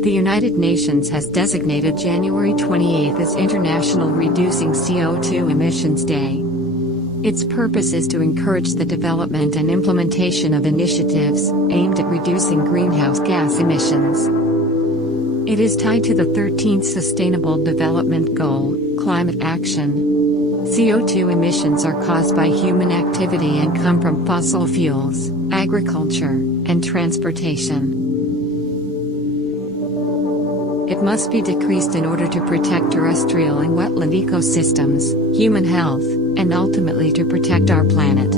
The United Nations has designated January 28 as International Reducing CO2 Emissions Day. Its purpose is to encourage the development and implementation of initiatives aimed at reducing greenhouse gas emissions. It is tied to the 13th Sustainable Development Goal, climate action. CO2 emissions are caused by human activity and come from fossil fuels, agriculture, and transportation. It must be decreased in order to protect terrestrial and wetland ecosystems, human health, and ultimately to protect our planet.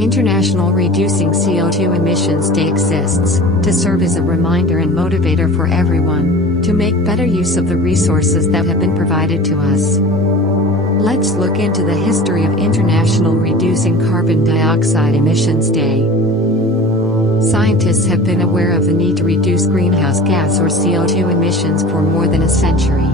International Reducing CO2 Emissions Day exists to serve as a reminder and motivator for everyone to make better use of the resources that have been provided to us. Let's look into the history of International Reducing Carbon Dioxide Emissions Day. Scientists have been aware of the need to reduce greenhouse gas or CO2 emissions for more than a century.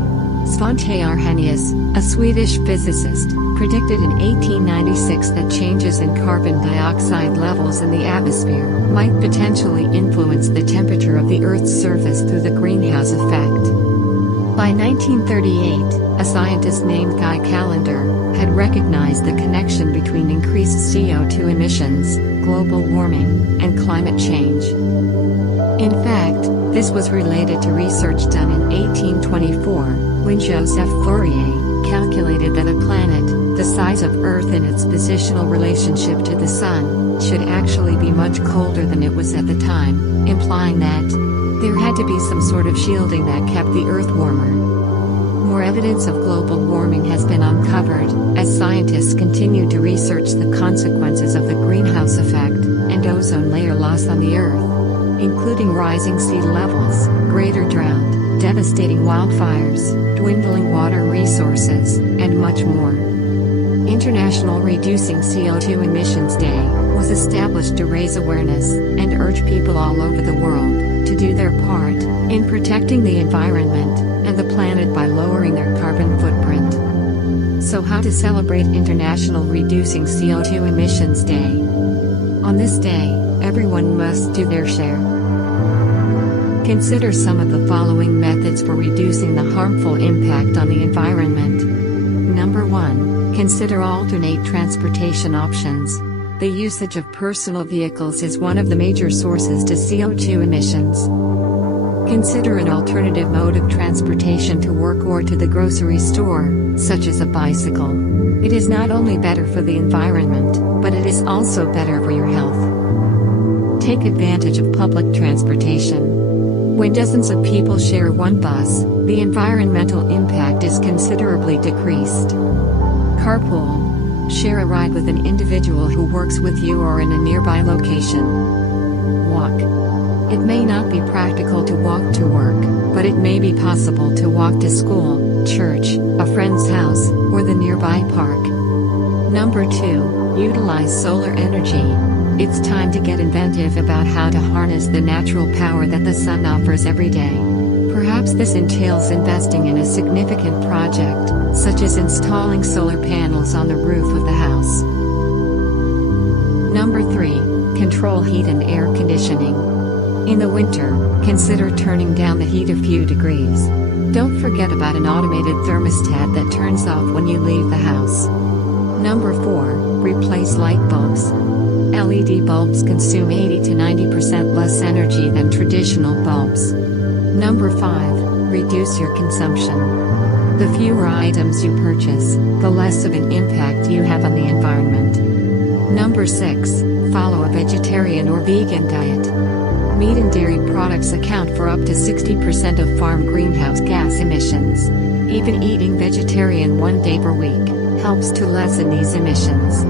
Svante Arrhenius, a Swedish physicist, predicted in 1896 that changes in carbon dioxide levels in the atmosphere might potentially influence the temperature of the Earth's surface through the greenhouse effect. By 1938, a scientist named Guy Callendar had recognized the connection between increased CO2 emissions, global warming, and climate change. In fact, this was related to research done in 1824, when Joseph Fourier calculated that a planet, the size of Earth in its positional relationship to the Sun, should actually be much colder than it was at the time, implying that there had to be some sort of shielding that kept the Earth warmer. More evidence of global warming has been uncovered, as scientists continue to research the consequences of the greenhouse effect and ozone layer loss on the Earth, including rising sea levels, greater drought, devastating wildfires, dwindling water resources, and much more. International Reducing CO2 Emissions Day was established to raise awareness and urge people all over the world to do their part in protecting the environment and the planet by lowering their carbon footprint. So how to celebrate International Reducing CO2 Emissions Day? On this day, everyone must do their share. Consider some of the following methods for reducing the harmful impact on the environment. Number 1. Consider alternate transportation options. The usage of personal vehicles is one of the major sources to CO2 emissions. Consider an alternative mode of transportation to work or to the grocery store, such as a bicycle. It is not only better for the environment, but it is also better for your health. Take advantage of public transportation. When dozens of people share one bus, the environmental impact is considerably decreased. Carpool. Share a ride with an individual who works with you or in a nearby location. Walk. It may not be practical to walk to work, but it may be possible to walk to school, church, a friend's house, or the nearby park. Number 2. Utilize solar energy. It's time to get inventive about how to harness the natural power that the sun offers every day. Perhaps this entails investing in a significant project, such as installing solar panels on the roof of the house. Number 3. Control heat and air conditioning. In the winter, consider turning down the heat a few degrees. Don't forget about an automated thermostat that turns off when you leave the house. Number 4. Replace light bulbs. LED bulbs consume 80 to 90% less energy than traditional bulbs. Number 5. Reduce your consumption. The fewer items you purchase, the less of an impact you have on the environment. Number 6. Follow a vegetarian or vegan diet. Meat and dairy products account for up to 60% of farm greenhouse gas emissions. Even eating vegetarian one day per week helps to lessen these emissions.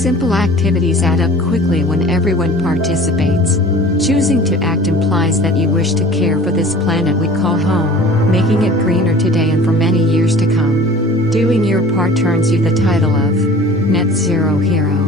Simple activities add up quickly when everyone participates. Choosing to act implies that you wish to care for this planet we call home, making it greener today and for many years to come. Doing your part earns you the title of Net Zero Hero.